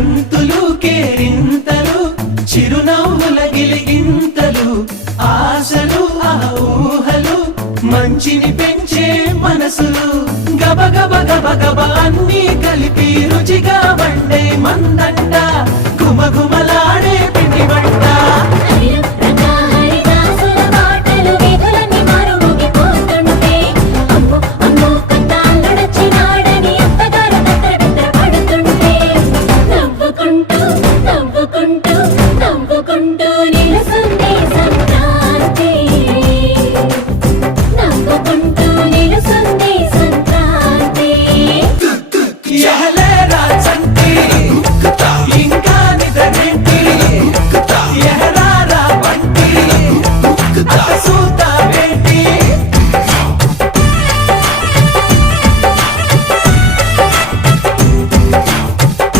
గంతులు కేరింతలు చిరునవ్వుల గిలిగింతలు ఆశలు ఆ ఊహలు మంచిని పెంచే మనసులు గబ గబ గబ గబ అన్నీ కలిపి రుచిగా